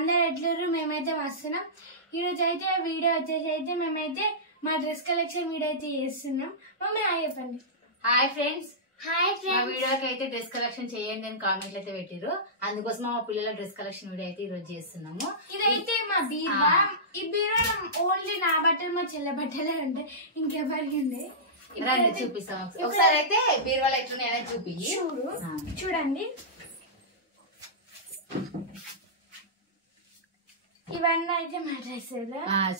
అందరు ఎట్లరు మేమైతే వస్తున్నాం. ఈరోజు అయితే వీడియో వచ్చేసి అయితే మేమైతే మా డ్రెస్ కలెక్షన్ వీడియో అయితే చేస్తున్నాం. మమ్మీ హాయ్ చెప్పండి. Hi friends. Hi friends. మా వీడియోకి అయితే డ్రెస్ కలెక్షన్ చేయండి అని కామెంట్లు అయితే పెట్టారు. అందుకోసం మా పిల్లల డ్రెస్ కలెక్షన్ వీడియో అయితే ఈరోజు చేస్తున్నాము. ఇదైతే మా బీరువా. ఈ బీరువా ఓన్లీ నా బట్టలు మా చెల్లె బట్టలే ఉంటాయి, ఇంకెవరికి ఉంది. రండి చూపిస్తాం ఒకసారి. అయితే బీరువాలు ఎట్లున్నాయని చూపి చూడండి. ఇవన్నీ అయితే మా డ్రెస్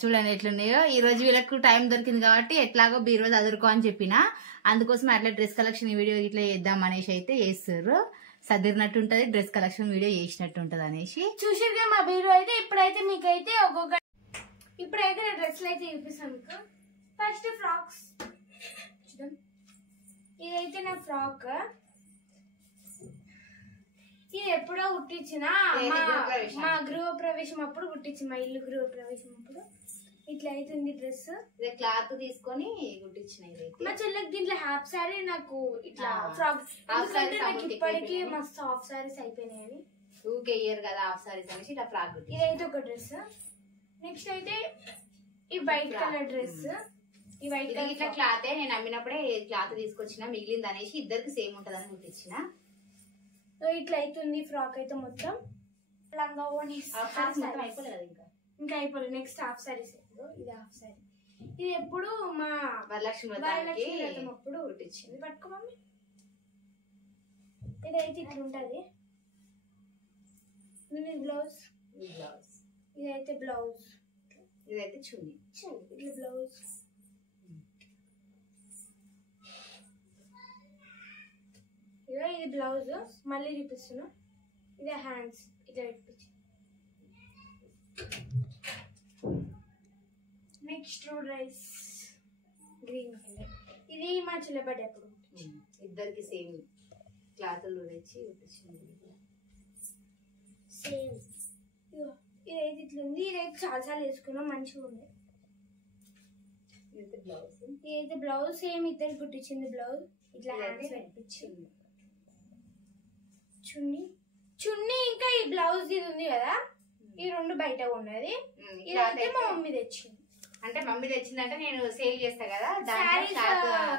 చూడండి ఎట్లున్నాయో. ఈ రోజు వీళ్ళకు టైం దొరికింది కాబట్టి ఎట్లాగో బీరువా చదువుకో అని చెప్పిన, అందుకోసం అట్లా డ్రెస్ కలెక్షన్ వీడియో ఇట్లా చేద్దాం అనేసి అయితే చేస్తారు. సదిరినట్టు ఉంటది, డ్రెస్ కలెక్షన్ వీడియో చేసినట్టు ఉంటది అనేసి చూసిరుగా మా బీరువా అయితే. ఇప్పుడైతే మీకైతే ఇప్పుడైతే నా డ్రెస్లు అయితే చూపిస్తాను మీకు. ఫస్ట్ ఫ్రాక్స్ చూడండి. ఇదైతే నా ఫ్రాక్. ఇది ఎప్పుడో కుట్టించిన, మా గృహ ప్రవేశం అప్పుడు కుట్టించిన, మా ఇల్లు గృహ ప్రవేశం అప్పుడు. ఇట్లా అవుతుంది డ్రెస్. క్లాత్ తీసుకొని కుట్టించిన. మా చెల్లెకి దీంట్లో హాఫ్ సారీ, నాకు ఇట్లా ఫ్రాక్. ఎందుకంటే నాకు ఇప్పటికీ మస్తు హాఫ్ సారీస్ అయిపోయినాయి అని. ఊకే ఇయర్ కదా హాఫ్ సారీస్ అనేసి ఇట్లా ఫ్రాక్. ఇదైతే ఒక డ్రెస్. నెక్స్ట్ అయితే ఈ వైట్ కలర్ డ్రెస్. ఈ వైట్ కలర్ ఇట్లా క్లాత్ నేను అమ్మినప్పుడే క్లాత్ తీసుకొచ్చిన, మిగిలింది అనేసి ఇద్దరికి సేమ్ ఉంటదని కుట్టించిన. ఇట్లా అవుతుంది ఫ్రాక్ అయితే మొత్తం. లంగా ఓని అయిపోలేదు ఇంకా అయిపోలేదు. Next half saris. ఇది హాఫ్ సారీ. ఇది ఎప్పుడు మా వరలక్ష్మి అప్పుడు కుట్టించింది. పట్టుకో మమ్మీ. ఇదైతే ఇట్లా ఉంటది. బ్లౌజ్. ఇదైతే బ్లౌజ్. ఇదైతే చున్నీ. ఇట్లా బ్లౌజ్. ఇది బ్లౌజ్. మళ్ళీ చూపిస్తున్నా. ఇది హ్యాండ్స్ ఇట్లా పెట్టించి. Next rice green colour. ఇది మా చిల్లబడ్డ అప్పుడు ఇద్దరికి సేమ్ క్లాతులు తెచ్చి సేమ్. ఇదైతే ఇట్లా ఉంది. ఇదైతే చాలా సార్లు వేసుకున్నాం, మంచిగా ఉంది. బ్లౌజ్. ఇదైతే బ్లౌజ్ సేమ్ ఇద్దరు కుట్టించింది బ్లౌజ్. ఇట్లా హ్యాండ్స్ పెట్టించింది. చున్నీ ఇంకా ఈ బ్లౌజ్ ఇది ఉంది కదా, ఈ రెండు బయట ఉన్నది. ఇదైతే మా మమ్మీ తెచ్చింది. అంటే మమ్మీ తెచ్చిందంటే నేను సేల్ చేస్తా కదా,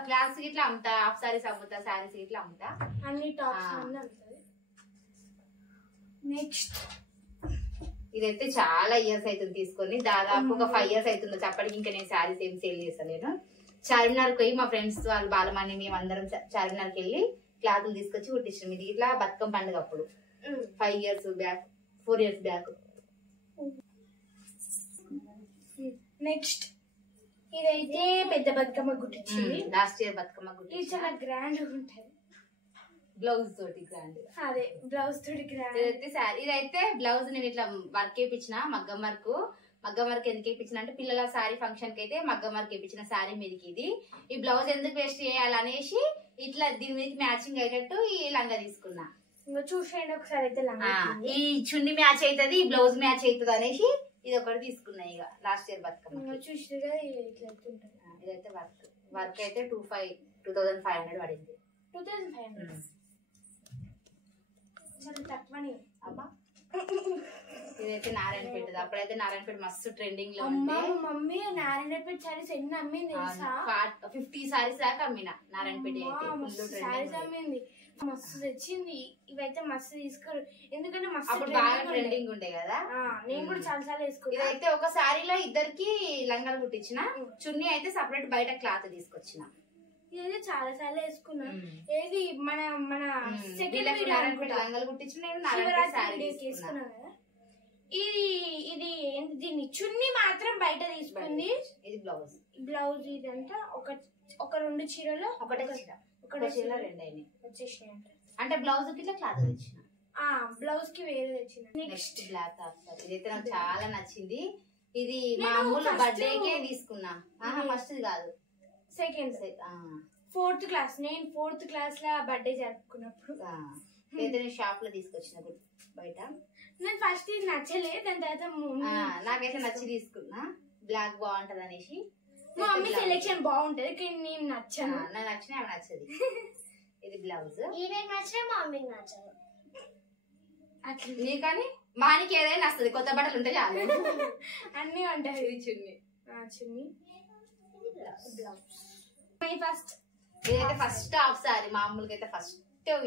క్లాస్ ఇట్లా అమ్ముతా, హాఫ్ సారీస్ అమ్ముతా, సారీస్ ఇట్లా అమ్ముతా, అన్ని టాప్స్ అన్ని అమ్ముతుంది. నెక్స్ట్ ఇదైతే చాలా ఇయర్స్ అవుతుంది తీసుకొని, దాదాపు ఒక 5 years అవుతుంది. అప్పటికి ఇంకా నేను శారీస్ ఏం సేల్ చేస్తలేను. చార్మినార్కి పోయి మా ఫ్రెండ్స్ వాళ్ళు బాలమని మేము అందరం చార్మినార్కి వెళ్ళి క్లాతులు తీసుకొచ్చి కుట్టించాం. ఇది ఇట్లా బతుకమ్మ పండుగ అప్పుడు 5 years back, 4 years back. Next ఇదైతే పెద్ద బతుకమ్మ కుట్టించింది. లాస్ట్ ఇయర్ బతుకమ్మ కుట్టించింది. చాలా గ్రాండ్ ఉంటది. బ్లౌజ్ తోటి గ్రాండ్. అదే బ్లౌజ్ తోటి గ్రాండ్. ఇదైతే బ్లౌజ్ నేను ఇట్లా వర్క్ వేయించిన, మగ్గం వర్క్. మగ్గం వర్క్ ఎందుకు వేయించిన అంటే పిల్లల సారీ ఫంక్షన్ కి అయితే మగ్గం వర్క్ వేయించిన సారీ మీదకి ఇది. ఈ బ్లౌజ్ ఎందుకు వేస్ట్ చేయాలనేసి ఇట్లా దీని మీదకి మ్యాచింగ్ అయ్యేటట్టు ఈ లంగా తీసుకున్నా. చూసేయండి ఒకసారి. అయితే ఈ చున్నీ మ్యాచ్ అవుతుంది, ఈ బ్లౌజ్ మ్యాచ్ అవుతుంది అనేసి ఇది ఒకటి తీసుకున్నా. ఇక లాస్ట్ ఇయర్ బతుకమ్మ చూసిగా. ఇదైతే వర్క్ అయితే 2500 పడింది. 2500 చాలా తక్కువనే. అబ్బా. ఇదైతే నారాయణపేట. అప్పుడైతే నారాయణపేట మస్తు ట్రెండింగ్ లో మమ్మీ నారాయణపేట సారీస్ ఎన్ని అమ్మింది తెలుసా? 50 సారీస్ దాకా అమ్మిన నారాయణపేట అయితే. సారీస్ అమ్మింది, మస్తు తెచ్చింది. ఇవైతే మస్తు తీసుకోరు, ఎందుకంటే మస్తు అప్పుడు బాగా ట్రెండింగ్ ఉండే కదా. నేను కూడా చాలా సార్లు వేసుకున్నా. ఇదైతే ఒక సారీలో ఇద్దరికి లంగాలు కుట్టించిన, చున్నీ అయితే సపరేట్ బయట క్లాత్ తీసుకొచ్చిన. ఇదైతే చాలా సార్లు వేసుకున్నా. ఏది మన సెకండ్ లంగాలు కుట్టించిన వేసుకున్నా కదా. ఇది దీన్ని చున్నీ మాత్రం బయట తీసుకుంది. ఇది బ్లౌజ్. బ్లౌజ్ ఇదంతా ఒక 2 చీరలు ఒకటే చీర, ఒక చీర 2 అయినాయి వచ్చేసినాయి. అంటే బ్లౌజ్ కి ఇట్లా క్లాత్ తెచ్చిన, బ్లౌజ్ కి వేరే తెచ్చిన. Next black. ఇదైతే నాకు చాలా నచ్చింది. ఇది మామూలు బర్త్డేకే తీసుకున్నా. ఫస్ట్ కాదు, సెకండ్ 4th క్లాస్. నేను 4th క్లాస్ లా బర్త్డే జరుపుకున్నప్పుడు నేను షాప్ లో తీసుకొచ్చిన బయట. నేను ఫస్ట్ ఇది నచ్చలే, దాని తర్వాత నాకైతే నచ్చి తీసుకున్నా. బ్లాక్ బాగుంటది అనేసి. మా మమ్మీ సెలెక్షన్ బాగుంటది కానీ నేను నచ్చాను. నాకు నచ్చిన ఆమె నచ్చది. ఇది బ్లౌజ్. నచ్చిన మా మమ్మీకి నచ్చదు. నీకని మానికి ఏదైనా వస్తుంది, కొత్త బట్టలు ఉంటే చాలు. అన్ని ఉంటాయి. చున్నీ చున్నీ ఫస్ట్ ఇదైతే ఫస్ట్ హాఫ్ సారీ. మామూలుగా అయితే ఫస్ట్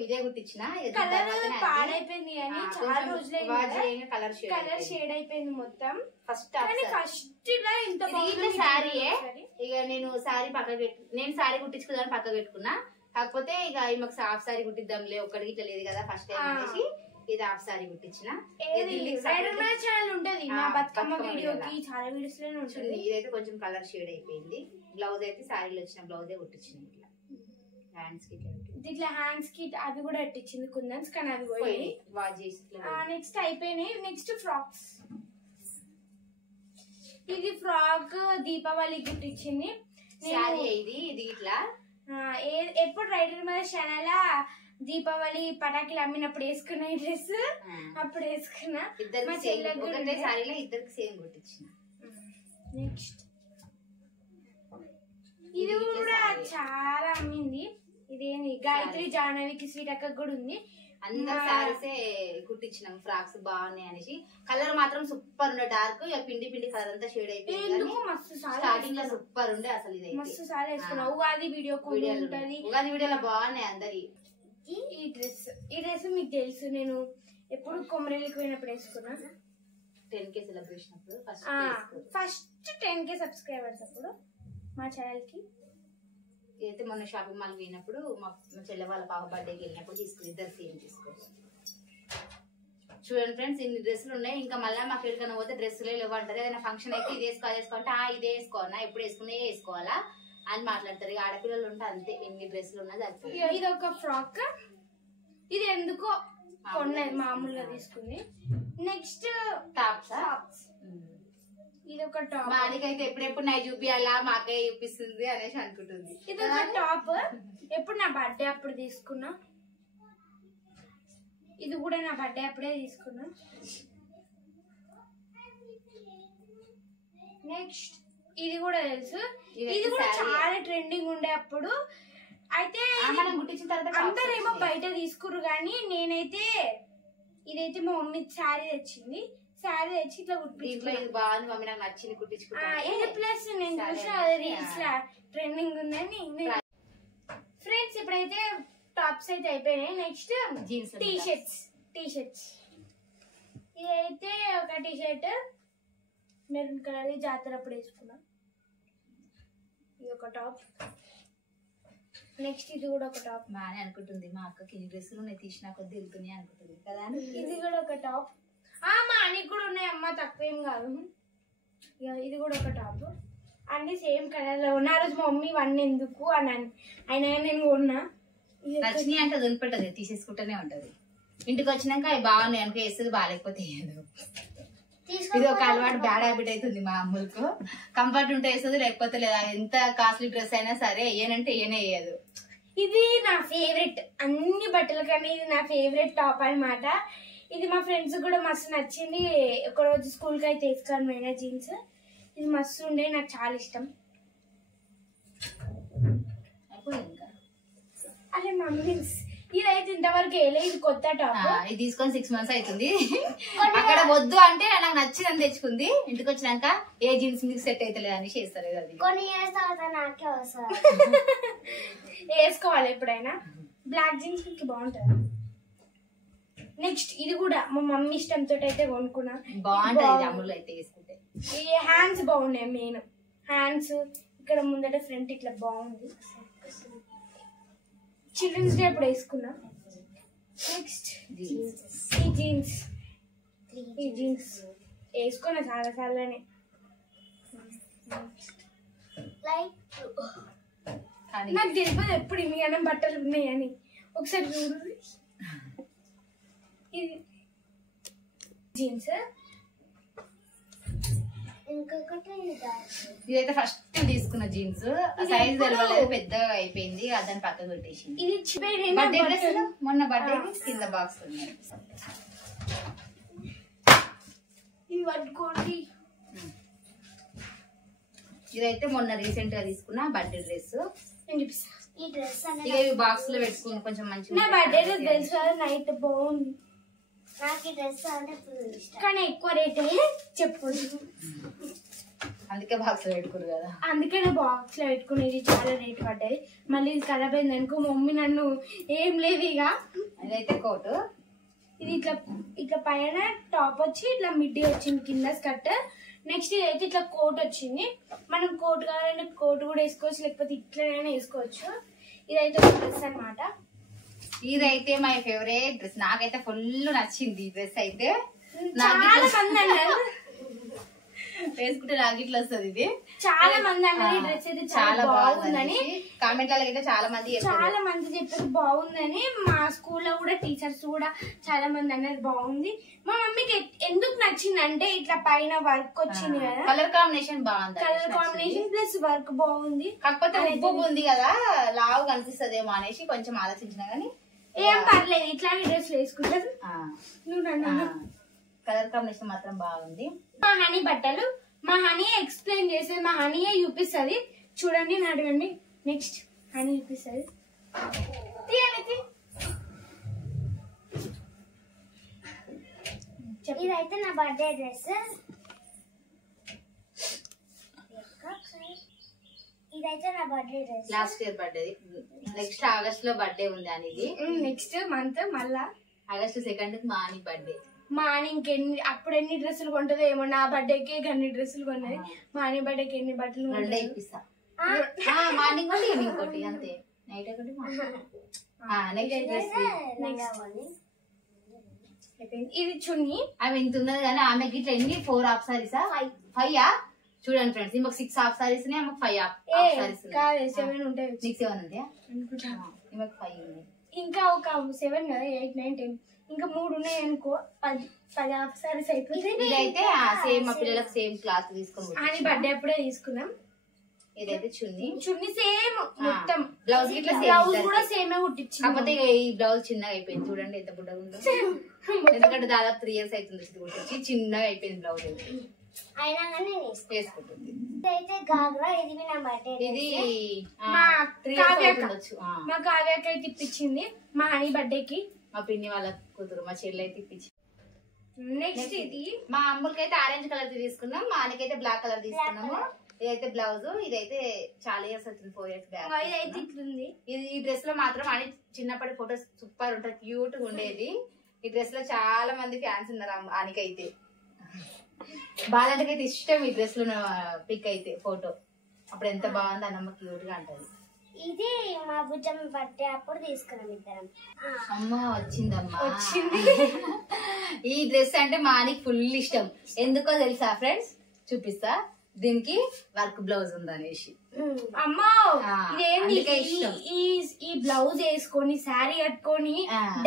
ఇదే కుట్టించిన. కలర్ పాడైపోయింది కానీ చాలా రోజులైంది, కలర్ షేడ్ అయిపోయింది మొత్తం. ఫస్ట్ ఫస్ట్ ఇలా ఇంత సారీయే. ఇక నేను సారీ పక్క నేను సారీ కుట్టించుకుందామని పక్క పెట్టుకున్నా. కాకపోతే ఇక మాకు హాఫ్ సారీ కుట్టిద్దాంలే, ఒక్కడికి ఇట్లా లేదు కదా ఫస్ట్ టైం అనేసి ఇది హాఫ్ సారీ కుట్టించిన. ఛానల్ ఉంటది మా బతుకమ్మ వీడియోకి, చాలా వీడియోస్ లోనే ఉంటుంది. ఇదైతే కొంచెం కలర్ షేడ్ అయిపోయింది. బ్లౌజ్ అయితే సారీలో వచ్చిన బ్లౌజే కుట్టించిన. హ్యాండ్స్ కి ఇట్లా హ్యాండ్స్ కి అవి కూడా పెట్టించింది కుందన్స్, కానీ అవి పోయి నెక్స్ట్ అయిపోయినాయి. Next frocks. ఇది ఫ్రాక్ దీపావళి గిఫ్ట్ ఇచ్చింది. ఇది ఇట్లా ఎప్పుడు రైడర్ మీద ఛానల్ దీపావళి పటాకులు అమ్మినప్పుడు వేసుకున్న ఈ డ్రెస్ అప్పుడు వేసుకున్నా. ఇద్దరికి సేమ్ కుట్టించిన. నెక్స్ట్ ఇది కూడా చాలా అమ్మింది. ఇదేంది గాయత్రి జాహ్నవికి స్వీట్ అక్క కూడా ఉంది. అందరు సారీసే కుట్టించినాం. ఫ్రాక్స్ బాగున్నాయి అనేసి. కలర్ మాత్రం సూపర్ ఉండే, డార్క్ పిండి పిండి కలర్ అంతా షేడ్ అయిపోయింది. స్టార్టింగ్ లో సూపర్ ఉండే అసలు. ఇది మస్తు సారీ వేసుకున్నా. ఉగాది వీడియో ఉంటది, ఉగాది వీడియోలో బాగున్నాయి అందరి. ఈ డ్రెస్ మీకు తెలుసు, నేను ఎప్పుడు కొమరేలికి పోయినప్పుడు వేసుకున్నా. 10K సెలబ్రేషన్ అప్పుడు ఫస్ట్ 10K సబ్స్క్రైబర్స్ అప్పుడు మా ఛానల్ కి. అయితే మొన్న షాపింగ్ మాల్ పోయినప్పుడు మా చెల్లె వాళ్ళ పాప బర్త్డేకి వెళ్ళినప్పుడు తీసుకుని ఇద్దరు సేమ్ తీసుకోవచ్చు. చూడండి ఫ్రెండ్స్, ఇన్ని డ్రెస్సులు ఉన్నాయి. ఇంకా మళ్ళీ మాకు ఎక్కడికైనా పోతే డ్రెస్సులే లేవు అంటారు. ఏదైనా ఫంక్షన్ అయితే ఇది వేసుకోవాలంటే ఇదే వేసుకోవాలా, ఎప్పుడు వేసుకునే వేసుకోవాలా అని మాట్లాడతారు. ఇక ఆడపిల్లలు ఉంటే అంతే, ఎన్ని డ్రెస్సులు ఉన్నా సరిపోతుంది. ఇది ఒక ఫ్రాక్, ఇది ఎందుకో కొన్నది మామూలుగా తీసుకుంది. Next tops. ఇది ఒక టాప్. మానికైతే ఎప్పుడెప్పుడు నాకు చూపియాలా, మా అక్కయ్య చూపిస్తుంది అనేసి అనుకుంటుంది. ఇది ఒక టాప్, ఎప్పుడు నా బర్త్డే అప్పుడు తీసుకున్నా. ఇది కూడా నా బర్త్డే అప్పుడే తీసుకున్నా. నెక్స్ట్ ఇది కూడా తెలుసు, ఇది కూడా చాలా ట్రెండింగ్ ఉండే అప్పుడు. అయితే అందరేమో బయట తీసుకుర్రు కానీ నేనైతే ఇదైతే మా మమ్మీ శారీ తెచ్చింది. శారీ తెచ్చి ఇట్లా నచ్చింది కుట్టించుకున్నా. ఇది ప్లస్ నేను చూసా రీల్స్ ట్రెండింగ్ ఉందని. ఫ్రెండ్స్ ఇప్పుడైతే టాప్స్ అయితే అయిపోయినాయి. Next jeans T shirts. ఇదైతే ఒక టీ షర్ట్ మెరూన్ కలర్, జాతర అప్పుడు వేసుకున్నా. ఇది ఒక టాప్. నెక్స్ట్ ఇది కూడా ఒక టాప్. బాగానే అనుకుంటుంది మా అక్కకి, ఇన్ని డ్రెస్సులు ఉన్నాయి తీసినా కొద్ది వెళ్తున్నాయి అనుకుంటుంది కదా. ఇది కూడా ఒక టాప్. మా అనికి కూడా ఉన్నాయి అమ్మ, తక్కువేం కాదు. ఇది కూడా ఒక టాప్. అన్ని సేమ్ కలర్ లో ఉన్న. ఆ రోజు మా మమ్మీ వన్ ఎందుకు అని అయినా నేను కొన్నా. నచ్చినాయి అంటే వదిలిపెట్టదు, తీసేసుకుంటూనే ఉంటది. ఇంటికి వచ్చినాక అవి బాగున్నాయి అనుకో వేస్తుంది, బాగాలేకపోతే ఇది ఒక అలవాటు, బ్యాడ్ హ్యాబిట్ అవుతుంది మా అమ్ములకు. కంఫర్ట్ ఉంటే వేస్తుంది, లేకపోతే లేదా. ఎంత కాస్ట్లీ డ్రెస్ అయినా సరే వేయనంటే వేయనే వేయదు. ఇది నా ఫేవరెట్, అన్ని బట్టల కన్నా ఇది నా ఫేవరెట్ టాప్ అన్నమాట. ఇది మా ఫ్రెండ్స్ కూడా మస్తు నచ్చింది. ఒకరోజు స్కూల్ కి అయితే వేసుకొని పోయినా జీన్స్. ఇది మస్తు ఉండే, నాకు చాలా ఇష్టం. అదే మమ్మీ ఇదైతే ఇంతవరకు వేయలేదు, ఇది కొత్త టాప్. ఇది తీసుకొని 6 months అవుతుంది. అక్కడ వద్దు అంటే నాకు నచ్చిందని తెచ్చుకుంది. ఇంటికి వచ్చినాక ఏ జీన్స్ మీకు సెట్ అయితే అని చేస్తారు. అది కొన్ని వేసుకోవాలి ఎప్పుడైనా. బ్లాక్ జీన్స్ మీకు బాగుంటుంది. నెక్స్ట్ ఇది కూడా మా మమ్మీ ఇష్టంతో అయితే కొనుక్కున్నా. బాగుంటది అమ్ములు అయితే వేసుకుంటే. ఈ హ్యాండ్స్ బాగున్నాయి. మెయిన్ హ్యాండ్స్ ఇక్కడ ముందట ఫ్రంట్ ఇట్లా బాగుంది. చిల్డ్రన్స్ డే అప్పుడు వేసుకున్నా. నెక్స్ట్ ఈ జీన్స్ వేసుకున్నా చాలా సార్లనే. నాకు తెలియదు ఎప్పుడు ఇన్ని బట్టలు ఉన్నాయని. ఒకసారి చూడు, ఇది జీన్స్. ఇదైతే ఫస్ట్ తీసుకున్న జీన్స్, సైజ్ తెలవలేదు, పెద్దగా అయిపోయింది, దాన్ని పక్కన పెట్టేసి. ఇది మొన్న బర్త్డే కింద బాక్స్ ఉన్నాయి. ఇదైతే మొన్న రీసెంట్ గా తీసుకున్న బర్త్డే డ్రెస్. ఈ డ్రెస్ ఇక బాక్స్ లో పెట్టుకుని కొంచెం మంచిగా. నా బర్త్డే డ్రెస్ తెలుసు, నైట్ బాగుంది. నాకు ఈ డ్రెస్ అంటే ఫుల్ ఇష్టం, కానీ ఎక్కువ రేట్ చెప్పు. అందుకే బాక్స్ లో పెట్టుకురు కదా, అందుకే బాక్స్ లో పెట్టుకునేది చాలా రేట్ పడ్డది. మళ్ళీ ఇది ఖరాబ్ అయింది అనుకో మమ్మీ నన్ను ఏం లేదు ఇక. ఇదైతే కోటు, ఇది ఇట్లా ఇట్లా పైన టాప్ వచ్చి ఇట్లా మిడ్డీ వచ్చింది కింద స్కర్ట్. నెక్స్ట్ ఇదైతే ఇట్లా కోట్ వచ్చింది. మనం కోట్ కావాలంటే కోట్ కూడా వేసుకోవచ్చు, లేకపోతే ఇట్లనైనా వేసుకోవచ్చు. ఇదైతే ఒక డ్రెస్ అనమాట. ఇదైతే మై ఫేవరెట్ డ్రెస్, నాకైతే ఫుల్ నచ్చింది ఈ డ్రెస్ అయితే. చాలా మంది అన్నారు వేసుకుంటే నాకు ఇట్లా వస్తుంది. ఇది చాలా మంది అన్నారు ఈ డ్రెస్ అయితే చాలా బాగుందని. కామెంట్లలో అయితే చాలా మంది చెప్పారు బాగుందని. మా స్కూల్లో కూడా టీచర్స్ కూడా చాలా మంది అన్నారు బాగుంది. మా మమ్మీకి ఎందుకు నచ్చింది అంటే ఇట్లా పైన వర్క్ వచ్చింది కదా, కలర్ కాంబినేషన్ బాగుంది, కలర్ కాంబినేషన్ ప్లస్ వర్క్ బాగుంది. కాకపోతే ఉప్పు ఉంది కదా లావు కనిపిస్తుందేమో అనేసి కొంచెం ఆలోచించినా గానీ ఏం పర్లేదు, ఇట్లాంటి డ్రెస్లు వేసుకుంటారు. కలర్ కాంబినేషన్ మాత్రం బాగుంది. మా హనీ బట్టలు, మా హనీ ఎక్స్ప్లెయిన్ చేసేది, మా హనీయే చూపిస్తుంది. చూడండి నడవండి. నెక్స్ట్ హనీ చూపిస్తుంది. ఇదైతే నా బర్త్డే డ్రెస్. ఇదైతే నా birthday dress, last year birthday. Next August లో బర్త్డే ఉంది అనేది. నెక్స్ట్ మంత్ మళ్ళా ఆగస్ట్ 2 మా అని బర్త్డే. మా అని ఇంకెన్ని అప్పుడు ఎన్ని డ్రెస్సులు కొంటుందో ఏమో. నా బర్త్డేకి అన్ని డ్రెస్సులు కొన్నది. మా అని బర్త్డేకి ఎన్ని బట్టలు రెండే ఇప్పిస్తా. మార్నింగ్ ఒకటి ఈవినింగ్ ఒకటి అంతే, నైట్ ఒకటి. ఇది చున్నీ. ఆమె ఇంత ఉన్నది కానీ ఆమెకి ఇట్లా ఎన్ని 4 హాఫ్ సారీసా 5 చూడండి ఫ్రెండ్స్. ఈమెకు 6 హాఫ్ సారీస్ ఉన్నాయి, ఆమెకు 5 హాఫ్ సారీస్ ఉన్నాయి. 7 ఉంటాయి. 6 7 ఉంటాయా ఈమెకు 5 ఉన్నాయి. ఇంకా ఒక 7 కదా 8 9 10 ఇంకా 3 ఉన్నాయి అనుకో, 10 హాఫ్ సారీస్ అయిపోతుంది. ఇదైతే సేమ్ మా పిల్లలకు సేమ్ క్లాత్ తీసుకొని అని బర్త్డే అప్పుడే తీసుకున్నాం. ఇదైతే చున్నీ సేమ్ మొత్తం. బ్లౌజ్ బ్లౌజ్ కూడా సేమే కుట్టించి, కాకపోతే ఈ బ్లౌజ్ చిన్నగా అయిపోయింది. చూడండి ఎంత బుడ్డగా ఉందో. ఎందుకంటే దాదాపు 3 years అవుతుంది కుట్టించి, చిన్నగా అయిపోయింది బ్లౌజ్. అయినా కానీ వేసుకుంటుంది. ఇదైతే గాగ్రా. ఇది నా బర్త్డే. ఇది మా కావ్యకి అయితే ఇప్పించింది మా హనీ బర్త్డేకి. మా పిన్ని వాళ్ళ కూతురు మా చెల్లి అయితే ఇప్పించింది. నెక్స్ట్ ఇది మా అమ్ములకైతే ఆరెంజ్ కలర్ తీసుకున్నాం, మా ఆయనకైతే బ్లాక్ కలర్ తీసుకున్నాము. ఇదైతే బ్లౌజ్. ఇదైతే చాలా ఇయర్స్ అవుతుంది, 4 years బ్యాక్. ఇది ఈ డ్రెస్ లో మాత్రం అని చిన్నప్పటి ఫోటోస్ సూపర్ ఉంటాయి, క్యూట్ గా ఉండేది. ఈ డ్రెస్ లో చాలా మంది ఫ్యాన్స్ ఉన్నారు. ఆనికైతే బాలంటకైతే ఇష్టం ఈ డ్రెస్ లో పిక్ అయితే ఫోటో. అప్పుడు ఎంత బాగుంది అన్నమ్మ, క్యూట్ గా ఉంటది. ఇది మా బుజ్జమ్మ బర్త్డే అప్పుడు తీసుకున్నాం ఇద్దరం. అమ్మ వచ్చిందమ్మా, వచ్చింది. ఈ డ్రెస్ అంటే మా ఆయనకి ఫుల్ ఇష్టం. ఎందుకో తెలుసా ఫ్రెండ్స్, చూపిస్తా. దీనికి వర్క్ బ్లౌజ్ ఉందనేసి. అమ్మా ఈ బ్లౌజ్ వేసుకొని శారీ కట్టుకొని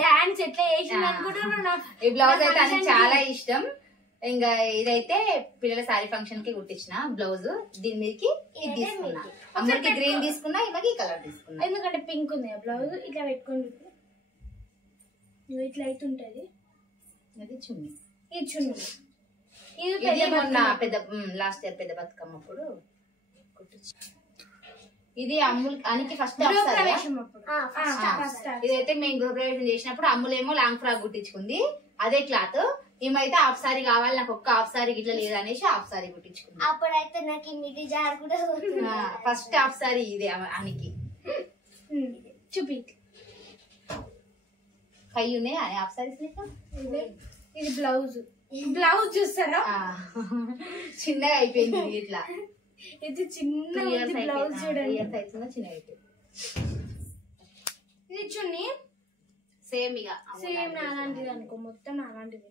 డాన్స్ ఎట్లా వేసింది అనుకుంటున్నా. ఈ బ్లౌజ్ అయితే అది చాలా ఇష్టం. ఇంకా ఇదైతే పిల్లల శారీ ఫంక్షన్ కి కుట్టించిన బ్లౌజ్. దీని మీదకి ఇది తీసుకున్నా, అమ్మకి గ్రీన్ తీసుకున్నా, ఇమ్మకి కలర్ తీసుకున్నా. ఎందుకంటే పింక్ ఉంది ఆ బ్లౌజ్. ఇట్లా పెట్టుకోండి, ఇట్లా అయితే ఉంటది. ఇది చున్నీ. ఇది చున్నీ. ఇది పెద్ద లాస్ట్ ఇయర్ పెద్ద బతుకమ్మ అప్పుడు కుట్టించు. ఇది అమ్ములు అనికి ఫస్ట్. ఇదైతే మేము గృహప్రవేశం చేసినప్పుడు అమ్ములేమో లాంగ్ ఫ్రాక్ కుట్టించుకుంది, అదే క్లాత్. ఏమైతే హాఫ్ సారీ కావాలి, నాకు ఒక్క హాఫ్ సారీ గిట్లా లేదనేసి హాఫ్ సారీ కుట్టించుకుంది. అప్పుడైతే నాకు మిడి జార్ కూడా ఫస్ట్ హాఫ్ సారీ ఇదే అనికి. చూపి 5 ఉన్నాయి హాఫ్ సారీస్. ఇది బ్లౌజ్. బ్లౌజ్ చూస్తారా చిన్నగా అయిపోయింది ఇట్లా. ఇది చిన్న బ్లౌజ్ చూడండి, చిన్నగా అయిపోయింది. ఇది చున్నీ సేమ్ ఇక సేమ్ అలాంటిది అనుకో, మొత్తం అలాంటిది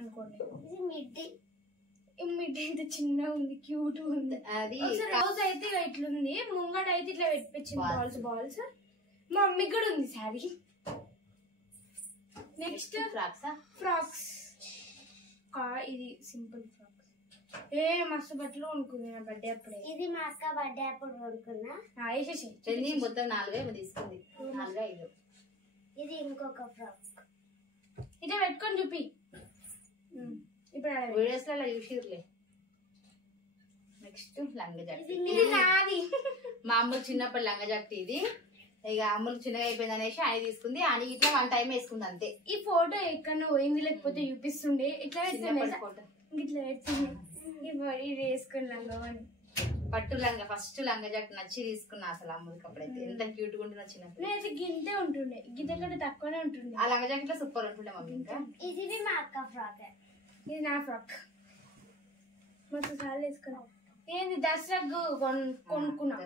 అనుకోండి. ఇది మిడ్డీ. ఈ మిడ్డీ అయితే చిన్నగా ఉంది, క్యూట్ ఉంది. అది బ్లౌజ్ అయితే ఇట్లుంది, ముంగడ అయితే ఇట్లా పెట్టించింది బాల్స్ బాల్స్. మా మమ్మీకి కూడా ఉంది శారీ. Next frocks. ఇది సింపుల్ ఫ్రాక్స్. మస్తు బట్టలు కొనుక్కుంది నా బర్త్డే అప్పుడే. ఇది మా అక్క బర్త్డే అప్పుడు కొనుక్కున్నా. మొత్తం 4 తీసుకుంది, 4 5. ఇది ఇంకొక ఫ్రాక్. ఇదే పెట్టుకొని చూపి. ఇప్పుడు వీడియోస్ లో చూసిర్లే. నెక్స్ట్ లంగా జాకెట్. ఇది నాది. మా అమ్మ చిన్నప్పటి లంగా జాకెట్ ఇది. ఇక అమ్ములు చిన్నగా అయిపోయింది అనేసి ఆయన తీసుకుంది. అని ఇట్లా 1 టైం వేసుకుంది అంతే. ఈ ఫోటో ఎక్కడ పోయింది లేకపోతే చూపిస్తుండే ఇట్లా ఫోటో ఇట్లా ఇది వేసుకున్నాను పట్టు లంగా ఫస్ట్ లంగా జాకెట్ నచ్చి తీసుకున్నా అసలు అమ్ములకి. అప్పుడైతే ఎంత క్యూట్ గా ఉంటుందో చిన్నప్పుడు. నేనైతే గింతే ఉంటుండే గింత కంటే తక్కువనే ఉంటుండే. ఆ లంగా జాకెట్ లో సూపర్ ఉంటుండే మమ్మీ. ఇంకా ఇది మా అక్క ఫ్రాక్, ఇది నా ఫ్రాక్. మొత్తం సార్లు వేసుకున్నా. ఏంది దసరాకు కొనుక్కున్నా.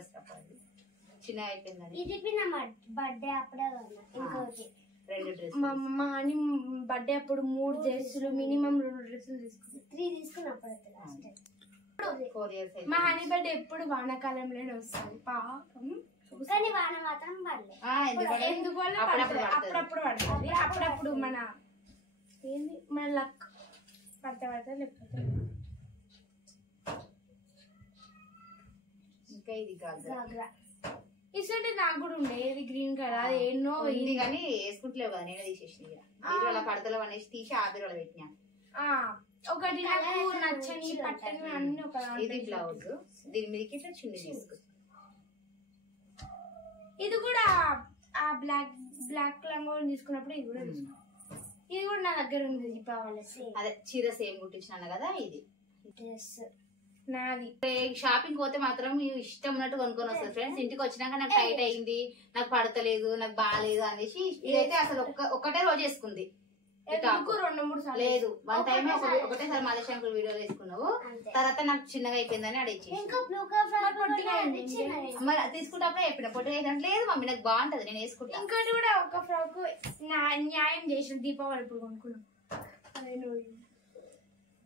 చిన్నగా అయిపోయింది. ఇది నా బర్త్డే అప్పుడే ఇంకోటి 2 డ్రెస్. మా అని బర్త్డే అప్పుడు 3 డ్రెస్సులు మినిమం 2 డ్రెస్సులు తీసుకున్నా. 3 తీసుకున్నప్పుడు 4 years. మా హనీ బర్త్డే ఎప్పుడు వానాకాలంలోనే వస్తుంది పాపం. కానీ వాన మాత్రం పడలేదు. ఎందుకు అప్పుడప్పుడు పడుతుంది. అప్పుడప్పుడు మన ఏంది మన లక్ పడతా లేకపోతే. ఇంకా ఇది గాగ్రా ఇసంటే నాకు కూడా ఉండే. ఇది గ్రీన్ కలర్ అది ఎన్నో ఇది కానీ వేసుకుంటలేవు కదా, నేనే తీసేసిన. బీరువాల పడతలు అనేసి తీసి ఆ బీరువాల పెట్టినా. ఒకటి నాకు నచ్చని పట్టని అన్ని ఒక. ఇది బ్లౌజ్, దీని మీదకి ఇట్లా చున్నీ తీసుకో. ఇది కూడా ఆ బ్లాక్ లంగా తీసుకున్నప్పుడు ఇది కూడా ఇది కూడా నా దగ్గర ఉంది. దీపావళి అదే చీర సేమ్ కుట్టించిన కదా. ఇది డ్రెస్ నాది. షాపింగ్ పోతే మాత్రం ఇష్టం ఉన్నట్టు కొనుక్కొని వస్తుంది ఫ్రెండ్స్. ఇంటికి వచ్చినాక నాకు టైట్ అయింది, నాకు పడతలేదు, నాకు బాగాలేదు అనేసి ఇదైతే అసలు ఒక్కటే రోజు వేసుకుంది. 2-3 సార్లు లేదు 1 టైం ఒకటేసారి మలేషియాంకుల్ వీడియోలో వేసుకున్నావు. తర్వాత నాకు చిన్నగా అయిపోయిందని అడిగి మరి తీసుకుంటే చెప్పిన పొట్టు వేసినట్టు లేదు మమ్మీ నాకు బాగుంటది నేను వేసుకుంటా. ఇంకోటి కూడా ఒక ఫ్రాక్ న్యాయం చేసిన దీపావళి ఇప్పుడు కొనుక్కున్నాం.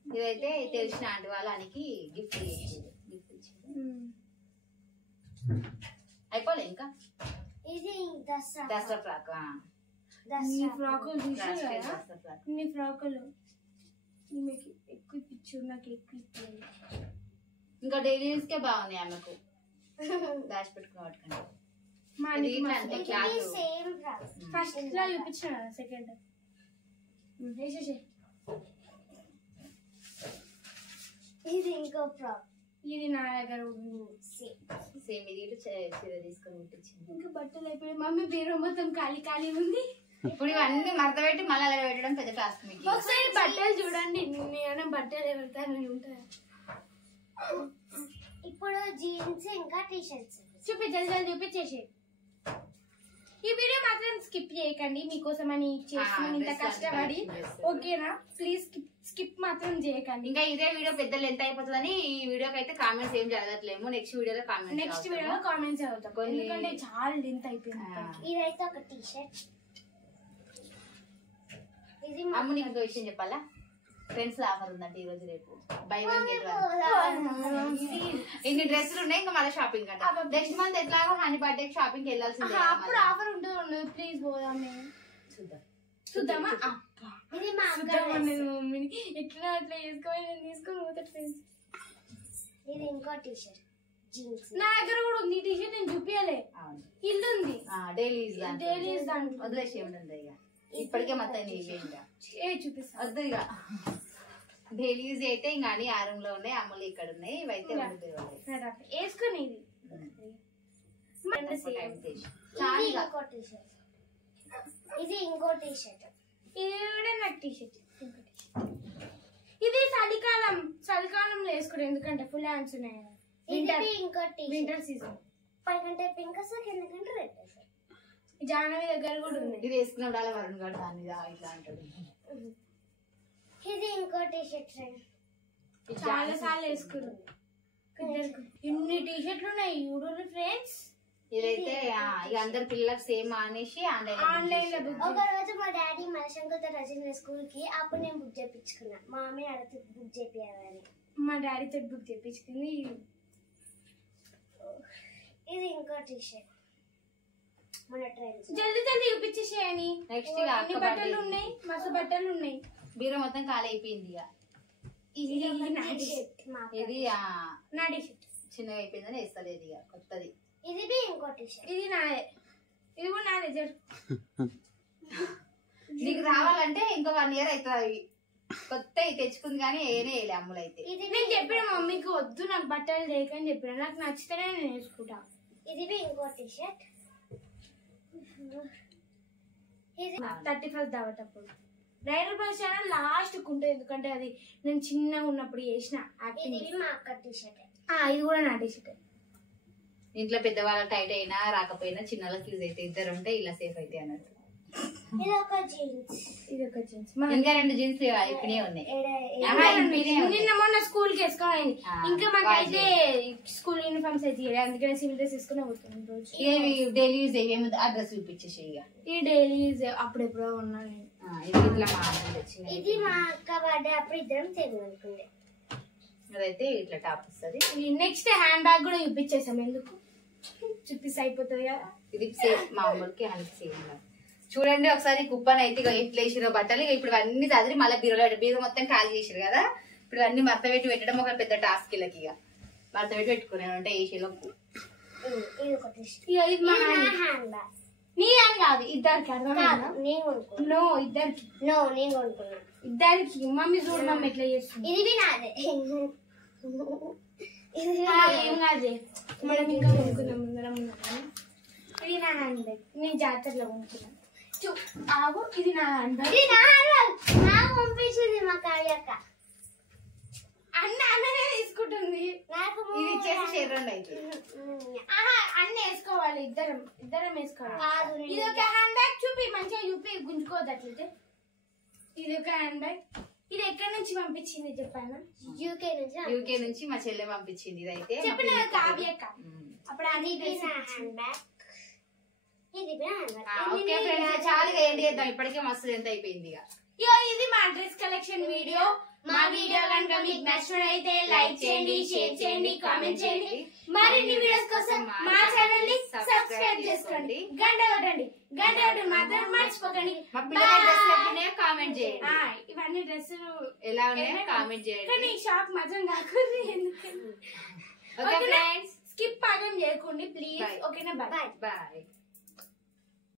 ఇదైతే తెలిసిన ఆంటీ వాళ్ళకి గిఫ్ట్ ఇచ్చింది. అయిపోలే ఇంకా. ఇది దసరా ఫ్రాక్. ఫ్రాకులు చూసారు కదా, ఇన్ని ఫ్రాకులు ఈమెకి ఎక్కువ ఇప్పించు, నాకు ఎక్కువ ఇప్పించాలి. ఇంకా డైలీ యూస్ కే బాగున్నాయి ఆమెకు దాచి పెట్టుకున్న ఫస్ట్ లా చూపించిన సెకండ్ వేసేసే. ఇది ఇంకో ఫ్రాక్, ఇది నా దగ్గర సేమ్ ఇది చీర తీసుకొని కుట్టించింది. ఇంకా బట్టలు అయిపోయి మమ్మీ బీరో మొత్తం ఖాళీ ఖాళీ ఉంది. ఇప్పుడు ఇవన్నీ మడత పెట్టి మళ్ళీ అలా పెట్టడం పెద్ద టాస్క్ మీకు. ఒకసారి బట్టలు చూడండి, నేను బట్టలు ఎవరితాను ఉంటా. ఇప్పుడు జీన్స్ ఇంకా టీ షర్ట్స్ జల్దీ చూపించేసి. ఈ వీడియో మాత్రం స్కిప్ చేయకండి, మీకోసం అని చేస్తున్నాను ఇంత కష్టపడి. ఓకేనా, ప్లీజ్ స్కిప్ మాత్రం చేయకండి. ఇంకా ఇదే వీడియో పెద్ద లెంత్ అయిపోతుందని ఈ వీడియోకి అయితే కామెంట్స్ ఏం జరగట్లేము. నెక్స్ట్ వీడియోలో కామెంట్స్ చదువుతాం, ఎందుకంటే చాలా లెంత్ అయిపోయింది. ఇదైతే ఒక టీ షర్ట్. ఇది అమ్మ నీకు ఇంకో విషయం చెప్పాలా, ఫ్రెండ్స్ ఆఫర్ ఉందంటే ఈ రోజు రేపు బై 1 get 1. ఇన్ని డ్రెస్సులు ఉన్నాయి ఇంకా మళ్ళీ షాపింగ్ అంట. నెక్స్ట్ మంత్ ఎట్లాగో హనీ బర్త్డే షాపింగ్ వెళ్ళాల్సింది. అప్పుడు ఆఫర్ ఉంటుంది, ప్లీజ్ పోదాం. చూద్దామా? ఇది మా మమ్మీని ఎట్లా అట్లా వేసుకోవాలి, నేను తీసుకొని పోతా ఫ్రెండ్స్. ఇది ఇంకో టీ షర్ట్ జీన్స్ నా దగ్గర కూడా ఉంది. టీ షర్ట్ నేను చూపించాలి, ఇల్లు ఉంది డైలీ యూస్ దాంట్లో వదిలేసి ఏముంటుంది ఇక ఇప్పటికే మొత్తం చూపిస్తా వద్దు ఇక. డైలీ యూజ్ అయితే ఇంకా అని ఆ రూమ్ లో ఉన్నాయి, అమ్మలు ఇక్కడ ఉన్నాయి. ఇవైతే వేసుకుని ఇది ఇంకో టీ షర్ట్, ఇది కూడా నాకు టీ షర్ట్. ఇది చలికాలంలో వేసుకుంటే ఎందుకంటే ఫుల్ హ్యాండ్స్ ఉన్నాయి. వింటర్ సీజన్ పైకంటే పింక్ వస్తుంది, ఎందుకంటే రెడ్ వస్తుంది. జాహ్నవి దగ్గర కూడా ఉంది. ఇది వేసుకున్నప్పుడు అలా వరుణ్ గారు దాని ఇట్లా అంటాడు. ఇది ఇంకో టీ షర్ట్ చాలా సార్లు వేసుకున్నాం. ఇన్ని టీ షర్ట్లు ఉన్నాయి చూడండి ఫ్రెండ్స్. ఇదైతే ఇక అందరు పిల్లలకు సేమ్ అనేసి ఆన్లైన్ లో ఒక రోజు మా డాడీ మనశంకర్తో రచన స్కూల్ కి, అప్పుడు నేను బుక్ చేయించుకున్నా. మా మమ్మీ అడిగితే బుక్ చేయాలని మా డాడీతో బుక్ చేయించుకుంది. ఇది ఇంకో టీ షర్ట్. జల్దీ చూపించేసేయని. నెక్స్ట్ అన్ని బట్టలు ఉన్నాయి, మస్తు బట్టలు ఉన్నాయి. బీరో మొత్తం ఖాళీ అయిపోయింది ఇక. ఇది నా టీ షర్ట్ చిన్నగా అయిపోయిందని వేస్తలేదు ఇక కొత్తది. ఇది ఇంకో టీ షర్ట్, ఇది నాదే, ఇది కూడా నాదే. నీకు రావాలంటే ఇంకో 1 year అవుతుంది. కొత్త తెచ్చుకుంది కానీ ఏనే వేయలే అమ్ములు అయితే. నేను చెప్పిన మమ్మీకి వద్దు నాకు బట్టలు లేకని చెప్పిన, నాకు నచ్చితేనే నేను వేసుకుంటా. ఇది ఇంకో టీ షర్ట్. 31st దావత్ అప్పుడు బ్రైడల్ బ్లౌజ్ ఛానల్ లాస్ట్ ఉంటుంది, ఎందుకంటే అది నేను చిన్నగా ఉన్నప్పుడు చేసిన యాక్టింగ్. ఇది మా అక్క టీ షర్ట్, ఇది కూడా నా టీ షర్ట్. ఇంట్లో పెద్దవాళ్ళ టైట్ అయినా రాకపోయినా చిన్నలకు యూజ్ అయితే ఇద్దరు ఉంటే ఇలా సేఫ్ అయితే అన్నట్టు. ఇది ఒక జీన్స్, ఇంకా 2 జీన్స్ ఇక్కడే ఉన్నాయి. నిన్న మొన్న స్కూల్ కి వేసుకోవాలి, ఇంకా మాకైతే స్కూల్ యూనిఫామ్స్ అయితే అందుకనే సివిల్ డ్రెస్ వేసుకుని పోతుంది రోజు. డైలీ యూజ్ అయ్యేమో ఆ డ్రెస్ చూపించేసి ఇక ఈ డైలీ యూజ్ అప్పుడెప్పుడో ఉన్నా నేను. ఇది మా అక్క బర్త్డే అప్పుడు ఇద్దరం తెలియనుకుండే. అదైతే ఇట్లా టాప్ వస్తుంది. నెక్స్ట్ హ్యాండ్ బ్యాగ్ కూడా చూపించేసాం, ఎందుకు చూపిస్తే అయిపోతుంది కదా. ఇది సేఫ్ మా అమ్మకి హ్యాండ్ సేమ్. చూడండి ఒకసారి కుప్పని అయితే ఇట్లా వేసిన బట్టలు ఇప్పుడు అన్ని చదివి మళ్ళీ బీరో మొత్తం ఖాళీ చేసారు కదా. ఇప్పుడు అన్ని మడత పెట్టి పెట్టడం ఒక పెద్ద టాస్క్. వీళ్ళకి ఇక మడత పెట్టి పెట్టుకున్నాను అంటే ఏసీలోకి. నీ అని కాదు, ఇద్దరికి ఇద్దరికి మమ్మీ చూడు మమ్మీ ఎట్లా చేస్తుంది. ఇది నాదే ఏం కాదే, మనం ఇంకా కొనుక్కున్నాం ముందరం. ఇది నా హ్యాండ్ బ్యాగ్, నేను జాతరలో కొనుక్కున్నాను. ఆగు, ఇది నా హ్యాండ్ బ్యాగ్ పంపించింది మా కావ్యక్క. అన్ననే తీసుకుంటుంది, ఇది ఇచ్చేసి షేర్ అయితే అన్నీ వేసుకోవాలి, ఇద్దరం వేసుకోవాలి. ఇది ఒక హ్యాండ్ బ్యాగ్ చూపి, మంచిగా చూపి, గుంజుకోవద్దు అట్లయితే. ఇది ఒక హ్యాండ్ బ్యాగ్. ఇది ఎక్కడి నుంచి పంపించింది చెప్పాను? యూకే నుంచి మా చెల్లె పంపించింది. ఇది అయితే చెప్పిన కావ్యక్క. అప్పుడు అది హ్యాండ్ బ్యాగ్. ఓకే ఫ్రెండ్స్, చాలా ఏంటి చేద్దాం, ఇప్పటికే మస్తు ఎంత అయిపోయింది. ఇది మా డ్రెస్ కలెక్షన్ వీడియో. మా వీడియో కనుక మీకు నచ్చినట్లయితే లైక్ చేయండి, షేర్ చేయండి, కామెంట్ చేయండి. మరిన్ని వీడియోస్ కోసం మా ఛానల్ ని సబ్స్క్రైబ్ చేసుకోండి, గంట కొట్టండి. గంట కొట్టండి మాత్రం మర్చిపోకండి. కామెంట్ చేయండి, ఇవన్నీ డ్రెస్సులు ఎలా ఉన్నాయో కామెంట్ చేయండి. కానీ షాప్ మజం కాకుండా ఎందుకు స్కిప్ పాఠం చేయకండి ప్లీజ్. ఓకేనా, బాయ్ బాయ్.